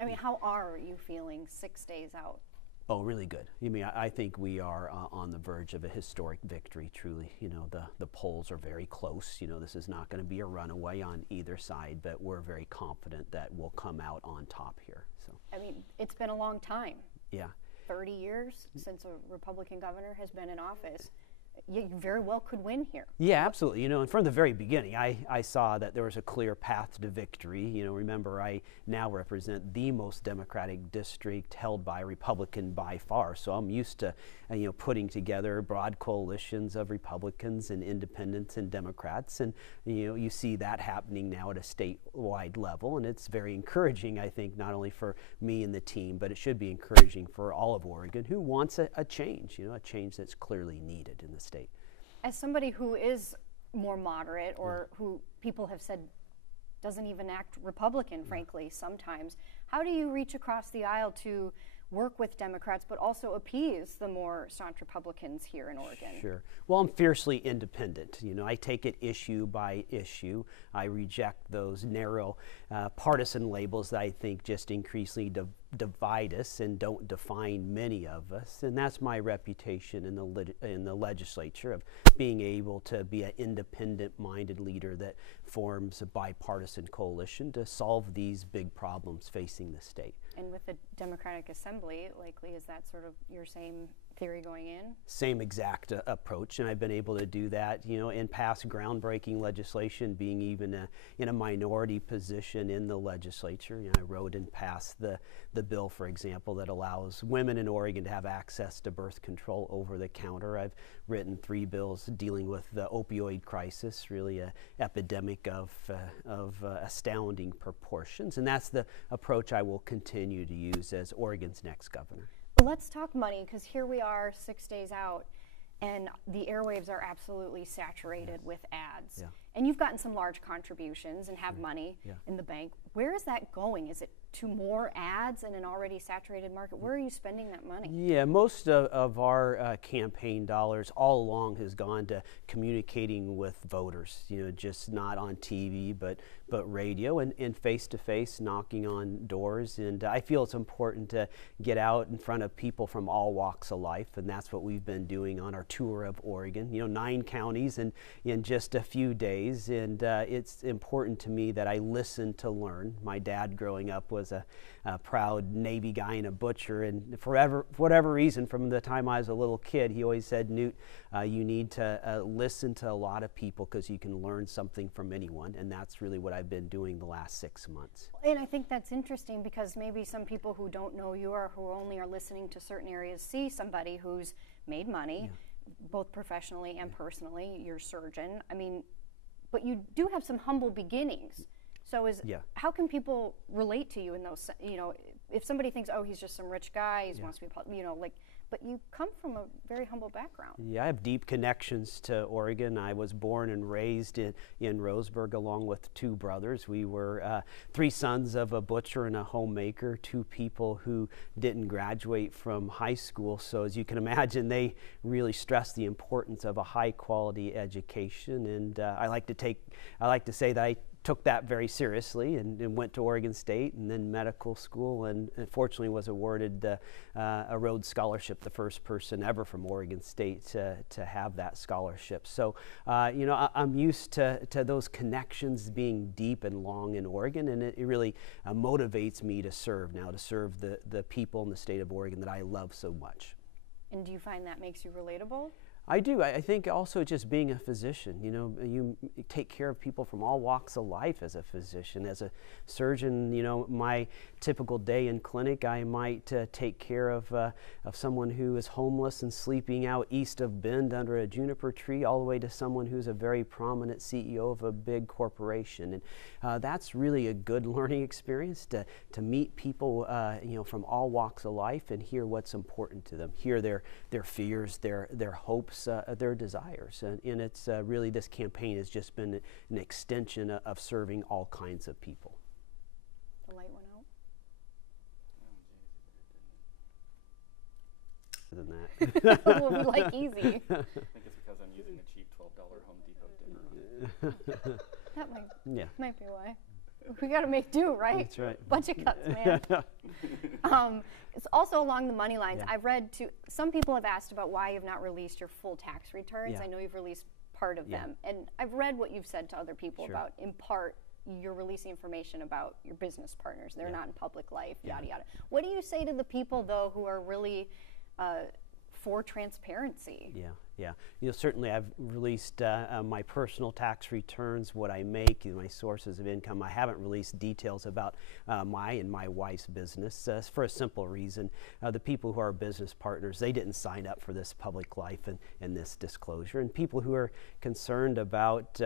I mean, how are you feeling 6 days out? Oh, really good. I mean, I think we are on the verge of a historic victory, truly. You know, the polls are very close. You know, this is not going to be a runaway on either side, but we're very confident that we'll come out on top here. So, I mean, it's been a long time. yeah. 30 years since a Republican governor has been in office. You very well could win here. Yeah, absolutely. You know, and from the very beginning, I saw that there was a clear path to victory. You know, remember, I now represent the most Democratic district held by a Republican by far. So I'm used to, you know, putting together broad coalitions of Republicans and independents and Democrats. And, you know, you see that happening now at a statewide level. And it's very encouraging, I think, not only for me and the team, but it should be encouraging for all of Oregon who wants a change, you know, a change that's clearly needed in the state. As somebody who is more moderate, or who people have said doesn't even act Republican, frankly, sometimes, how do you reach across the aisle to work with Democrats but also appease the more staunch Republicans here in Oregon? Sure. Well, I'm fiercely independent. You know, I take it issue by issue. I reject those narrow partisan labels that I think just increasingly divide us and don't define many of us. And that's my reputation in the legislature, of being able to be an independent-minded leader that forms a bipartisan coalition to solve these big problems facing the state. And with the Democratic Assembly, likely, is that sort of your same theory going in? Same exact approach, and I've been able to do that, you know, and pass groundbreaking legislation, being even in a minority position in the legislature. You know, I wrote and passed the bill, for example, that allows women in Oregon to have access to birth control over the counter. I've written 3 bills dealing with the opioid crisis, really an epidemic of astounding proportions, and that's the approach I will continue to use as Oregon's next governor. Let's talk money, because here we are 6 days out, and the airwaves are absolutely saturated with ads. Yeah. And you've gotten some large contributions and have money in the bank. Where is that going? Is it to more ads in an already saturated market? Where are you spending that money? Yeah, most of our campaign dollars all along has gone to communicating with voters, you know, just not on TV, but radio and face-to-face, knocking on doors. And I feel it's important to get out in front of people from all walks of life, and that's what we've been doing on our tour of Oregon. You know, 9 counties in just a few days. And it's important to me that I listen to learn. My dad growing up was a proud Navy guy and a butcher, and for whatever reason, from the time I was a little kid, he always said, Knute, you need to listen to a lot of people, because you can learn something from anyone, and that's really what I've been doing the last 6 months. And I think that's interesting, because maybe some people who don't know you, or who only are listening to certain areas, see somebody who's made money, both professionally and personally. You're a surgeon. I mean, but you do have some humble beginnings. So how can people relate to you in those, you know, if somebody thinks, oh, he's just some rich guy, he wants to be, you know, like, but you come from a very humble background. Yeah, I have deep connections to Oregon. I was born and raised in Roseburg along with 2 brothers. We were 3 sons of a butcher and a homemaker, 2 people who didn't graduate from high school. So as you can imagine, they really stress the importance of a high quality education. And I like to say that I took that very seriously and went to Oregon State and then medical school, and fortunately was awarded a Rhodes Scholarship, the first person ever from Oregon State to have that scholarship. So, you know, I'm used to those connections being deep and long in Oregon, and it really motivates me to serve the people in the state of Oregon that I love so much. And do you find that makes you relatable? I do. I think also just being a physician, you know, you take care of people from all walks of life as a physician. As a surgeon, you know, my typical day in clinic, I might take care of someone who is homeless and sleeping out east of Bend under a juniper tree, all the way to someone who's a very prominent CEO of a big corporation. And that's really a good learning experience, to meet people, you know, from all walks of life and hear what's important to them, hear their fears, their hopes, their desires. And it's really, this campaign has just been an extension of serving all kinds of people. The light went out. Than that. Well, we like easy. I think it's because I'm using a cheap $12 Home Depot dimmer on it. That might be why. we got to make do, right? That's right. Bunch of cuts, man. It's also along the money lines. Yeah. I've read some people have asked about why you've not released your full tax returns. Yeah. I know you've released part of Yeah. them, and I've read what you've said to other people Sure. about, in part, you're releasing information about your business partners. They're Yeah. not in public life, Yeah. yada, yada. What do you say to the people, though, who are really for transparency? Yeah, yeah. Certainly I've released my personal tax returns, what I make, my sources of income. I haven't released details about my and my wife's business for a simple reason. The people who are business partners, they didn't sign up for this public life and this disclosure. And people who are concerned about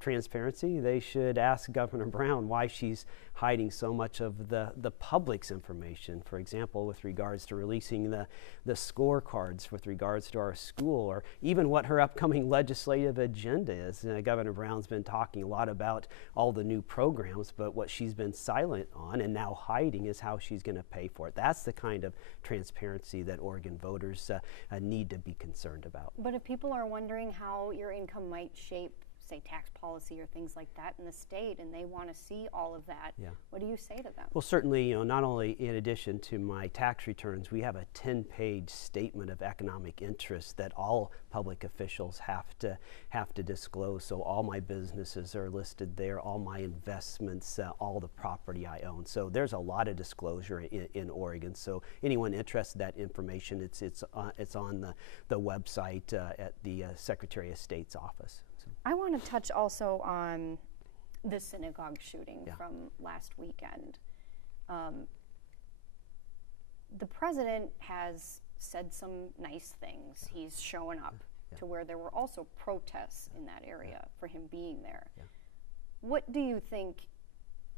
transparency, they should ask Governor Brown why she's hiding so much of the public's information. For example, with regards to releasing the scorecards with regards to our school, or even what her upcoming legislative agenda is. Governor Brown's been talking a lot about all the new programs, but what she's been silent on and now hiding is how she's going to pay for it. That's the kind of transparency that Oregon voters need to be concerned about. But if people are wondering how your income might shape, say, tax policy or things like that in the state, and they want to see all of that, Yeah. what do you say to them? Well, certainly, not only in addition to my tax returns, we have a 10-page statement of economic interest that all public officials have to disclose. So all my businesses are listed there, all my investments, all the property I own. So there's a lot of disclosure in Oregon. So anyone interested in that information, it's on the website at the Secretary of State's office. I want to touch also on the synagogue shooting Yeah. from last weekend. The president has said some nice things. He's showing up to where there were also protests in that area for him being there. Yeah. What do you think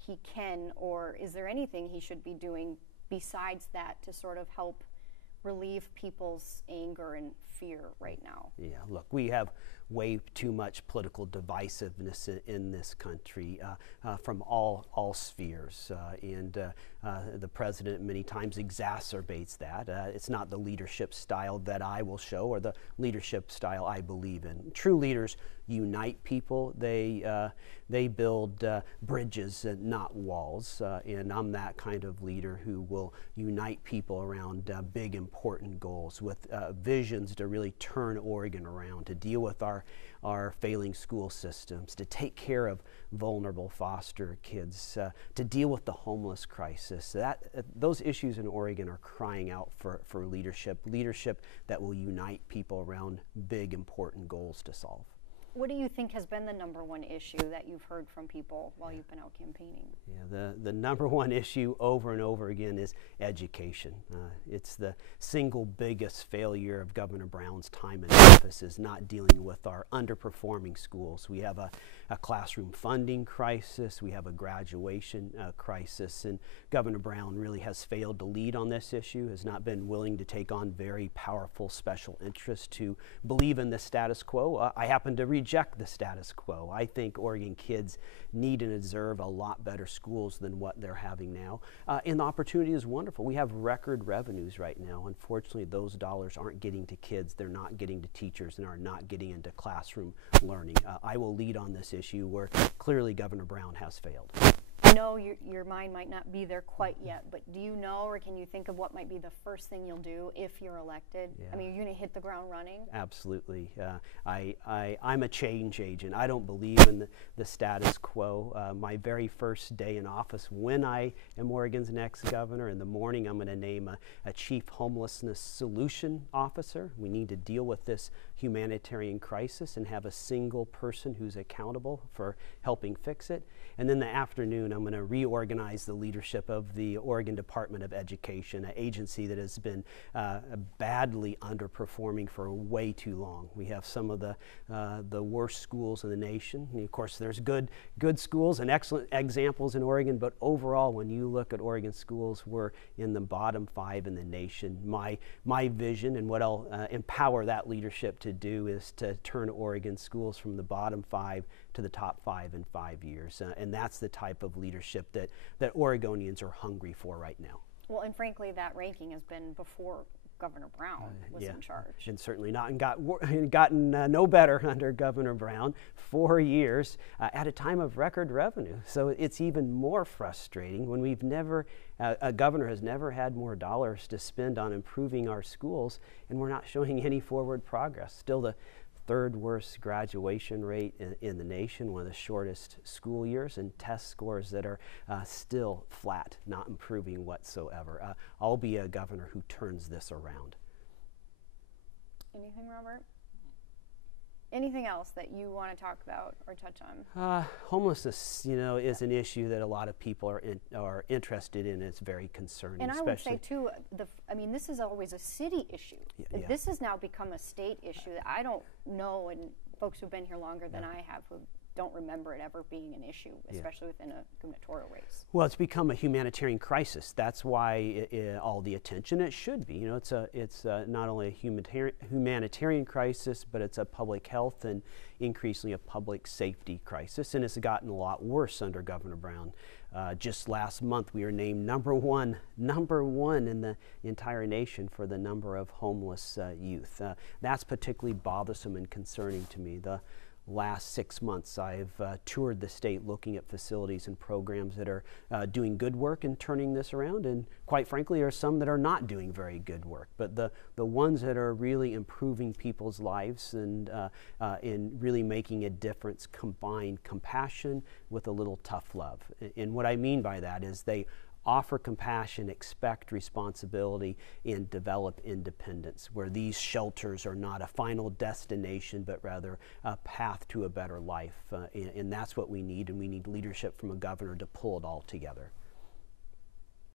he can, or is there anything he should be doing besides that to sort of help relieve people's anger and fear right now? Yeah, look, we have way too much political divisiveness in this country from all spheres, and the president many times exacerbates that. It's not the leadership style that I will show or the leadership style I believe in. True leaders unite people. They build bridges and not walls, and I'm that kind of leader who will unite people around big, important goals with visions to really turn Oregon around, to deal with our failing school systems, to take care of vulnerable foster kids, to deal with the homeless crisis. Those issues in Oregon are crying out for leadership that will unite people around big, important goals to solve. What do you think has been the number one issue that you've heard from people while you've been out campaigning? Yeah, the number one issue over and over again is education. It's the single biggest failure of Governor Brown's time in office is not dealing with our underperforming schools. We have a classroom funding crisis. We have a graduation crisis. And Governor Brown really has failed to lead on this issue, has not been willing to take on very powerful special interests to believe in the status quo. I happen to reject the status quo. I think Oregon kids need and deserve a lot better schools than what they're having now. And the opportunity is wonderful. We have record revenues right now. Unfortunately, those dollars aren't getting to kids. They're not getting to teachers and are not getting into classroom learning. I will lead on this issue where clearly Governor Brown has failed. I know your mind might not be there quite yet, but do you know, or can you think of what might be the first thing you'll do if you're elected? Yeah. I mean, you're going to hit the ground running? Absolutely. I'm a change agent. I don't believe in the status quo. My very first day in office, when I am Oregon's next governor, in the morning I'm going to name a chief homelessness solution officer. We need to deal with this humanitarian crisis and have a single person who's accountable for helping fix it. And then the afternoon, I'm going to reorganize the leadership of the Oregon Department of Education, an agency that has been badly underperforming for way too long. We have some of the worst schools in the nation. And of course, there's good schools and excellent examples in Oregon, but overall, when you look at Oregon schools, we're in the bottom 5 in the nation. My vision and what I'll empower that leadership to do is to turn Oregon schools from the bottom 5 to the top 5 in 5 years. And that's the type of leadership that Oregonians are hungry for right now. Well, and frankly, that ranking has been before Governor Brown was in charge. And certainly not, and gotten no better under Governor Brown. 4 years at a time of record revenue. So it's even more frustrating when we've never, a governor has never had more dollars to spend on improving our schools, and we're not showing any forward progress. Still the third worst graduation rate in the nation, one of the shortest school years, and test scores that are still flat, not improving whatsoever. I'll be a governor who turns this around. Anything, Robert? Anything else that you want to talk about or touch on? Homelessness, is an issue that a lot of people are interested in. It's very concerning. And I would say too, this is always a city issue. Yeah. This has now become a state issue that I don't know, and folks who've been here longer than I have who don't remember it ever being an issue, especially within a gubernatorial race. Well, it's become a humanitarian crisis. That's why all the attention it should be. It's not only a humanitarian crisis, but it's a public health and increasingly a public safety crisis. And it's gotten a lot worse under Governor Brown. Just last month, we were named number one in the entire nation for the number of homeless youth. That's particularly bothersome and concerning to me. The last 6 months, I've toured the state looking at facilities and programs that are doing good work and turning this around, and quite frankly, there are some that are not doing very good work. But the ones that are really improving people's lives and in really making a difference combine compassion with a little tough love. And what I mean by that is they offer compassion, expect responsibility, and develop independence, where these shelters are not a final destination, but rather a path to a better life. And that's what we need, and we need leadership from a governor to pull it all together.